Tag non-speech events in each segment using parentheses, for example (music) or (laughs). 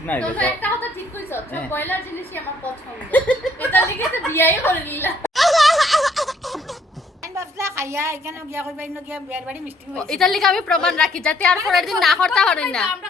মিষ্টি না দেখো একটা কথা ঠিক কইছো হ্যাঁ। ব্রয়লার জিনিসই আমার পছন্দ। এটা লিখে তো বিয়াই করে নিলাম আমি ভাবছিলাম খাইয়া এখানে গিয়া কইবা ইনো গিয়া বিয়ার বাড়ি মিষ্টি হইছে এটার লিখে আমি প্রমাণ রাখি যাতে আর পরের দিন না হরতা পারি না। আমরা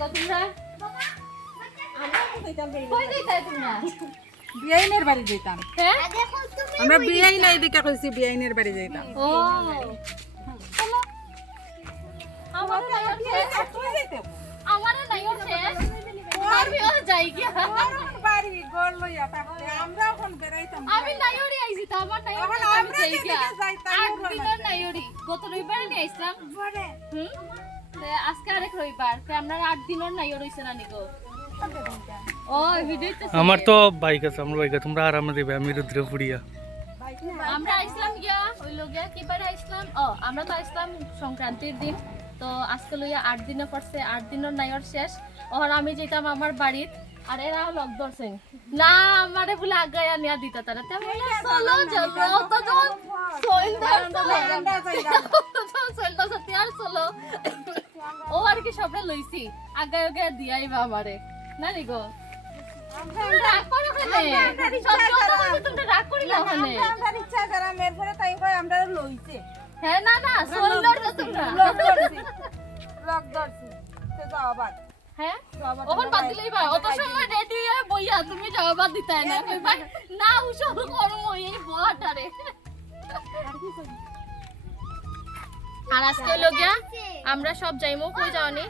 গো তোমরা। বাড়ি যাইতাম। হ্যাঁ? আমরা বিয়াই নাই দিকে কইছি বিয়াইনের বাড়ি যাইতাম। ও। চলো। আমার নাইও শেষ তুই যাইতে আমার নাইও শেষ আমিও যাই গিয়া। বাড়ি গোল লইয়া থাকতে আমরা এখন বেড়াইতাম। আমি নাইওরি আইছি তো আমার নাইওরি আমি আমরা যাই গিয়া। আট দিনের নাইওরি। গত রবিবার নিয়ে আইছিলাম। হুম? তে আজকে আরেক রবিবার আমরা আট দিনের নাইও রইছে না নিগো ও ভিডিও তো আমার তো বাইক আছে আমার বাইক তোমরা আরামে দেবে আমি রুদ্রপুরিয়া আমরা আইছিলাম গিয়া ওই লগিয়া কি বারে আইছিলাম ও আমরা তো আইছিলাম সংক্রান্তির দিন তো আজকে লইয়া আট দিনে পড়ছে আট দিনের নাইওর শেষ ওর আমি যেতাম আমার বাড়িত আর এরাও লগ ধরছেন না আমারে বলে আগায়া নিয়া দিতা তারা তে বলে চলো চলো তো যখন সোইল সোইল তো সত্যি আর চলো ও আর কি সবটা লইছি। আগায় আগায় দিয়াইবা আমারে। না নি গো? রাগ করো তোমরা রাগ করিলা ওখানে? আমরা ইচ্ছা করা। মের পরে তাই আমরা লইছে। হ্যাঁ না না সোল্ডার তো তোমরা। ধরছি তে যাও হ্যাঁ? ওখান বাদ দিলেই ভাই অত সময় রেডি হয়ে বইয়া তুমি জবাব দিতে না। কইবা না করম এই বহাটারে আর আজকে গিয়া আমরা সব যাইমো কই যাওনি?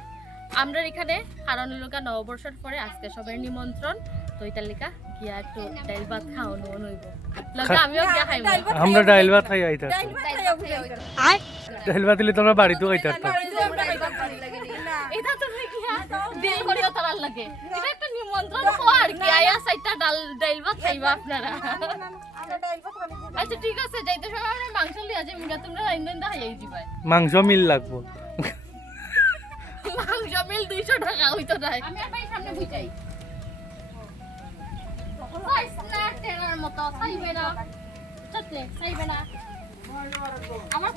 আমরা এখানে কারণ লোকা নববর্ষের পরে আজকে সবার নিমন্ত্রণ। তো এটার লেখা গিয়া একটু ডাইল ভাত খাওয়ানো নইব লগা আমিও গিয়া খাইমু। আমরা ডাইল ভাত খাই আইতা ডাইল ভাত দিলে তোমরা বাড়িতেও খাইতে পারতো দিল করিও তারার লাগে। এটা একটা নিমন্ত্রণ আর কি? আয়া সাইটা ডাল ডাইল ভাত খাইবা আপনারা। আচ্ছা ঠিক আছে যাইতে সময় আমরা মাংস লিয়া যাই মিগা তোমরা ইন্দন দা খাইয়াই দিবাই মাংস মিল লাগবো। মাংস মিল 200 টাকা হইতো নাই আমি আর ভাই সামনে বুঝাই না মতো না। না। আমার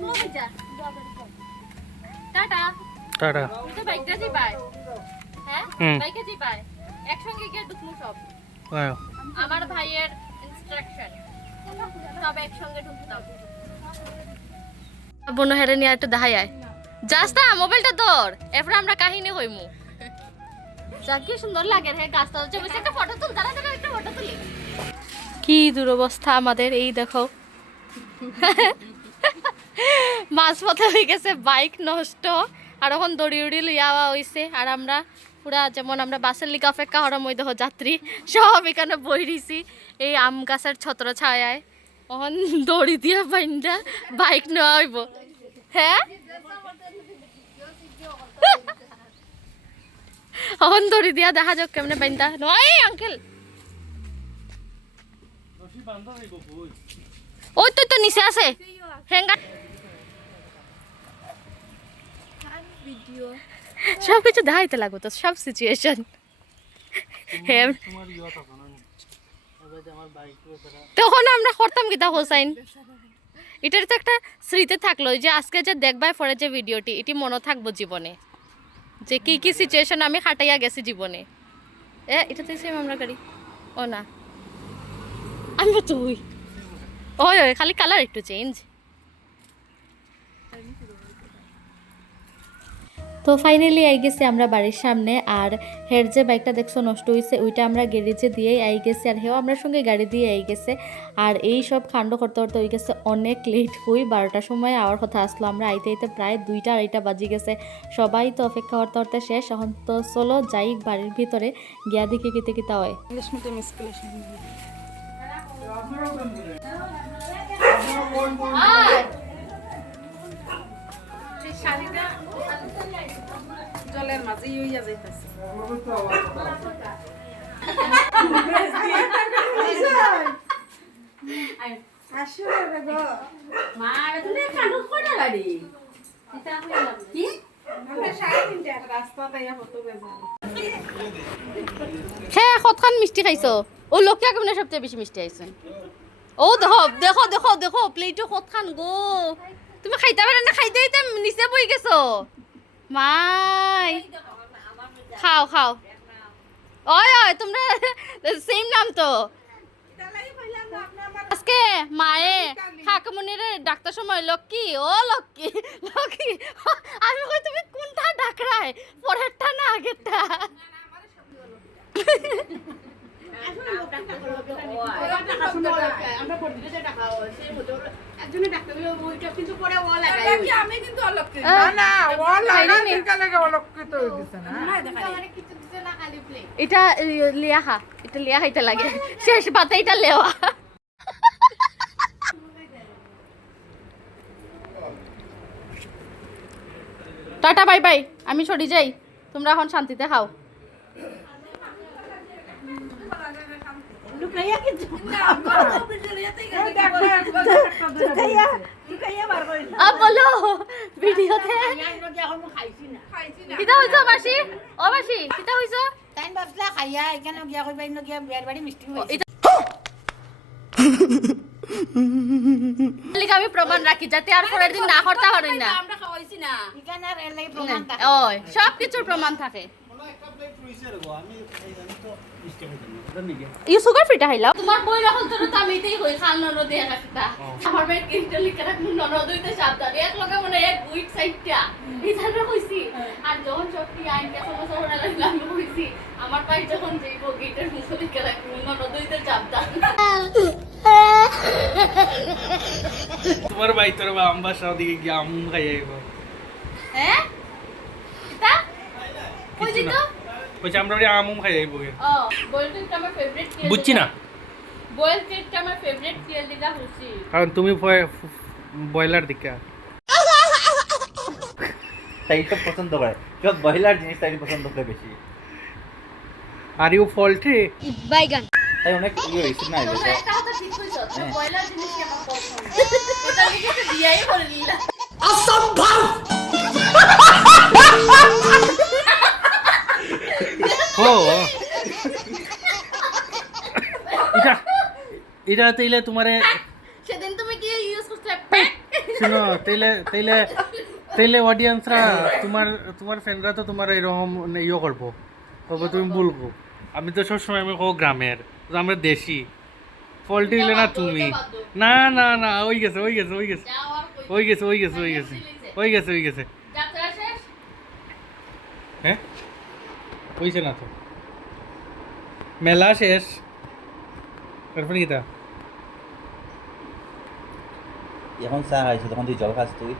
টাটা। টাটা। বাইকটা হ্যাঁ? হুম। বাইকে যাইবাই একসঙ্গে গিয়ে ঢুকমু সব। আমার ভাইয়ের ইনস্ট্রাকশন সব একসঙ্গে ঢুকতাম বোন হেরে নিয়ে একটু দেখাই আয়। যাস না মোবাইলটা ধর। এরপরে আমরা কাহিনী হইমু। যা কি সুন্দর লাগে রে গাছটা হচ্ছে বসে। একটা ফটো তুল দাঁড়া দাঁড়া একটা ফটো তুলি। কি দুরবস্থা আমাদের এই দেখো। মাঝপথে হয়ে গেছে বাইক নষ্ট। আর এখন দড়ি উড়ি লইয়া হইছে আর আমরা পুরা যেমন আমরা বাসের লিগে অপেক্ষা মধ্যে দেখো যাত্রী, সব এখানে বই দিছি এই আম গাছের ছত্র ছায়ায়। অহন দড়ি দিয়ে বাইন্দা, বাইক নেওয়া হইব। হ্যাঁ? অহন দড়ি দিয়া দেখা যাক কেমনে বাইন্দা। নয়, আঙ্কেল। ওই তো তো নিচে আছে। হেঙ্গা সব কিছু দেখাইতে লাগবো তো, সব সিচুয়েশন হ্যাঁ। তখন আমরা করতাম কি তা, হোসাইন? এটার তো একটা স্মৃতি থাকল যে আজকে যে দেখবাই পরে যে ভিডিওটি, এটি মনে থাকব জীবনে। যে কি কি সিচুয়েশন আমি হাঁটাইয়া গেছি জীবনে। এ এটা তো সেম আমরা গাড়ি ও না। আমি তুই। ওই ওই, খালি কালার একটু চেঞ্জ তো ফাইনালি আই গেছি আমরা বাড়ির সামনে আর হের যে বাইকটা দেখছ নষ্ট হয়েছে ওইটা আমরা গ্যারেজে দিয়েই আই গেছি আর হেও আমরা সঙ্গে গাড়ি দিয়ে আই গেছে। আর এই সব কাণ্ড করতে করতে হয়ে গেছে অনেক লেট হই বারোটার সময় আওয়ার কথা আসলো। আমরা আইতে আইতে প্রায় দুইটা আড়াইটা বাজি গেছে। সবাই তো অপেক্ষা করতে করতে শেষ এখন তো চলো যাই বাড়ির ভিতরে গিয়া দেখি কিতে কিতা হয়। ইংলিশ ফটো বেজা হ্যাঁ মিষ্টি খাইছো? ও লক্ষ্যা কেমন সবচেয়ে বেশি মিষ্টি আইছে ও দেখো দেখো দেখো দেখো প্লেটও কতখান গো। তুমি খাইতে পারে না খাইতে নিচে বই গেছো। মাই। খাও খাও। ওই ওই, তোমরা সেম নাম তো। আজকে মায়ে কাকমনির ডাক্তার সময় লক্ষ্মী, ও লক্ষ্মী লক্ষ্মী, আমি কই তুমি কোনটা ডাকরায়? পরেরটা না আগেরটা? খা এটা লাগে। শেষ পাতে, এটা লেওয়া। Tata, bye bye. আমি সরি যাই। তোমরা এখন শান্তিতে খাও। আ বলো ভিডিওতে। কিতা হইছো মাসি ও মাসি কিতা হইছো তাই ভাবছিলা খাইয়া এখানে গিয়া কইবা ইনো গিয়া বিয়ার বাড়ি মিষ্টি হইছে। লিখা আমি প্রমাণ রাখি যাতে আর পরের দিন না করতে পারি না। এখানে আর এর লাগি প্রমাণ থাকে। ওই সব কিছুর প্রমাণ থাকে। ইউ সুগার ফ্রিটা খাইলাম তোমার বই রাখল তোর হই খাল ননদ একটা আমার ভাই কিনতে লিখে রাখ ননদ হইতে সাবধান। এক লগে মনে এক উইক সাইডটা ইধারে কইছি। আর যখন আইন কে সমস্যা লাগল আমি কইছি আমার ভাই যখন যাইব গেটের মুখে লিখে রাখ ননদ হইতে সাবধান। তোমার ভাই তোর বা আম্বার দিকে গিয়ে আম খাই হ্যাঁ? এটা? কই দিত? না বলছি আমরা ওই আম খাই আইব ও বয়েল কেকটা আমার ফেভারিট বুঝছি না। বয়েল কেকটা আমার ফেভারিট তেল দিদা হচ্ছে কারণ তুমি বয়লার দিকে তাই তো পছন্দ করে। কেউ ব্রয়লার জিনিস তাই পছন্দ করে বেশি। আর ইউ ফল্টে তাই অনেক ইয়ে হয়েছে না হ্যাঁ। বয়লার জিনিস কি আমার পছন্দ? এটা বিয়াই করে নিলা ও। এটা এটা তাইলে তোমারে সেদিন তুমি কি ইউজ করতে শুনো তাইলে তাইলে তাইলে অডিয়েন্সরা তোমার তোমার ফ্রেন্ডরা তো তোমার এরকম ইয়ে করব। করব তুমি বলব। আমি তো সবসময় আমি কো গ্রামের আমরা দেশি। ফল্টি হইলে না তুমি। না না না ওই গেছে ওই গেছে ওই গেছে। ওই গেছে ওই গেছে ওই গেছে ওই গেছে ওই গেছে। হ্যাঁ? হইছে না তো। মেলা শেষ। তারপরে কিতা এখন চা খাইছো তখন তুই জল খাস তুই।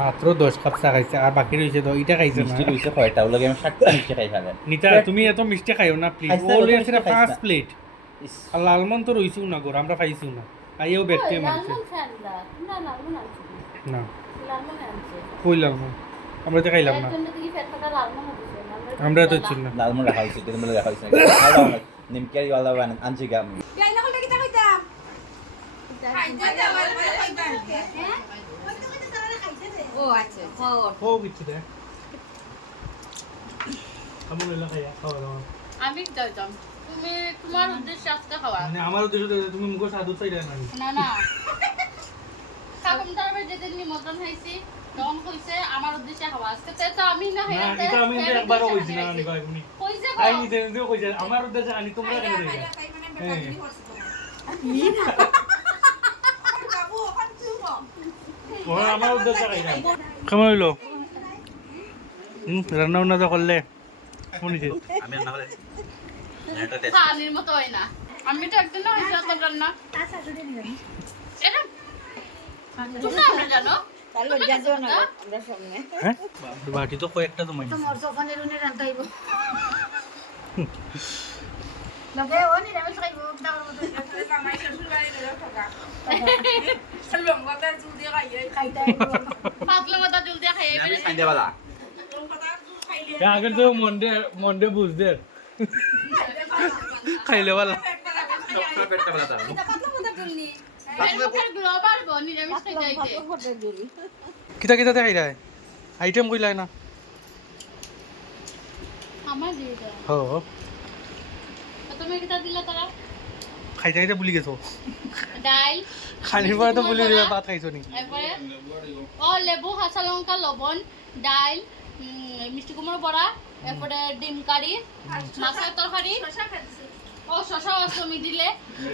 মাত্র দশ কাপ চা খাইছে আর বাকি রয়েছে তো এটা খাইছে না। মিষ্টি লইছে কয়টা? ওর লগে আমি সাতটা মিষ্টি খাই ফেলে নিতা তুমি এত মিষ্টি খাইও না প্লিজ খাইছে, ও অত লিয়েছে মিষ্টি খাইছে? পাঁচ না। প্লেট আর লালমন তো রইছেও না গোর আমরা খাইছিও না। আইও ব্যাগতে মারছে লালমন খান্দা না। আনছি না। লালমন আনছি। কই লালমন আমরা তো খাইলাম না। আমরা তো ছিল না। লালমন রাখা হয়েছে তেল মেলে রাখা হয়েছে। (laughs) নিমকিয়ারি ওয়ালা আনছি গা আমি। যাইনা হলে কিটা কইতাম ও আচ্ছা ও কিছু দে। কেমন হইল খাইয়া খাওয়া দাওয়া। আমি যাইতাম তুমি তোমার উদ্দেশ্যে আজকে খাওয়া। মানে আমার উদ্দেশ্য তুমি মুখে সাধু চাই না। না না। (laughs) কাকুম তারপরে যেদিন নিমন্ত্রণ হয়েছি তখন কইছে আমার উদ্দেশ্যে খাওয়া আজকে তো আমি না না এটা আমি তো কইছি না আমি কয়েকনি কইছে আই নিতে নিতে কইছে আমার উদ্দেশ্যে আনি তোমরা কেন দিলে ও আমার উদ্দেশ্যে খাইলাম কেমন হইল? হুম রান্না তো করলে। শুনেছি আমি না হলে খানির মতো হয় না। আমি তো একদিন না হয়েছে তোর রান্না এটা তুমি আমরা জানো তাহলে লজ্জা দিও না আমরা সামনে হ্যাঁ বাটি তো কয়েকটা তো তোমার সোফানে রুনে রান্তাইব লগে ও নিরামিষ খাইব দাওর মতো শ্বশুর বাড়ি গেলে ঠকা লঙ্কাটা জুল দিয়ে খাইয়ে। খাইতে পাতলা মাথা জল দিয়া খাই আমি খাই দেবালা লঙ্কাটা জুল খাইলে আগে তো মন্ডে মন্ডে বুঝ দে। খাইলে বলা পেটটা বলা কিতা কিতা দেখাই রায়? আইটেম কইলাই না। আমার দিয়ে দাও। হ। তুমি কিটা দিলা তারা? খাইতে খাইতে ভুলি গেছো। ডাইল। খানির পরে তো ভুলি দিবে ভাত খাইছো নি? ও লেবু কাঁচা লঙ্কা লবণ উম, মিষ্টি কুমড়ো বড়া এরপরে ডিম কারি মাছের তরকারি ও শশা অষ্টমী দিলে।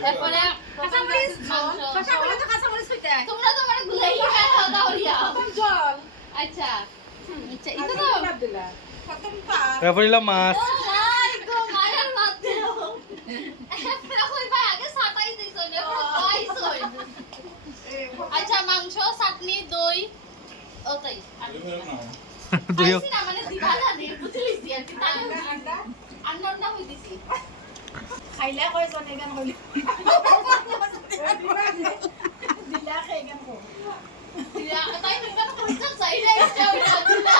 এরপরে মাংস। তোমরা তো মানে গুলাই করিয়া আচ্ছা। আচ্ছা এটা তো তারপরে মাছ। পাইছো। আচ্ছা মাংস চাটনি দই ও তাই। আর দুইও খাইছি না মানে দিবা জানি বুঝলিস আর কি। তাহলে আন্ডা আন্ডা হই দিছি। খাইলে কৈছ নেগান কলি দিলা খাই গান কো দিয়া তাই নিকান করতে চাই রে দিলা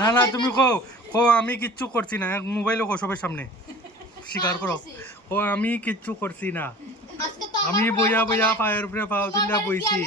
না না তুমি কও কও আমি কিচ্ছু করছি না। মোবাইলও কো সবার সামনে। স্বীকার করো। ও আমি কিচ্ছু করছি না। আমি বইয়া বইয়া পায়ের উপরে পাও তুলিয়া বইছি।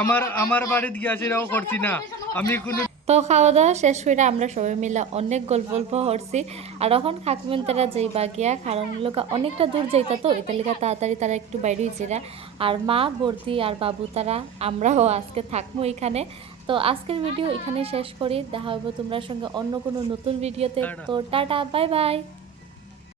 আমার আমার বাড়ি দিয়া সেটাও করছি না। আমি কোনো তো খাওয়া দাওয়া শেষ করে আমরা সবাই মিলে অনেক গল্প গল্প করছি আর এখন খাকমেন তারা যেই বাগিয়া কারণ লোক অনেকটা দূর যাইতা তো এতালিকা তাড়াতাড়ি তারা একটু বাইরে যেরা আর মা বর্দি আর বাবু তারা আমরাও আজকে থাকব এখানে। তো আজকের ভিডিও এখানে শেষ করি। দেখা হবে তোমরা সঙ্গে অন্য কোনো নতুন ভিডিওতে। তো টাটা বাই বাই।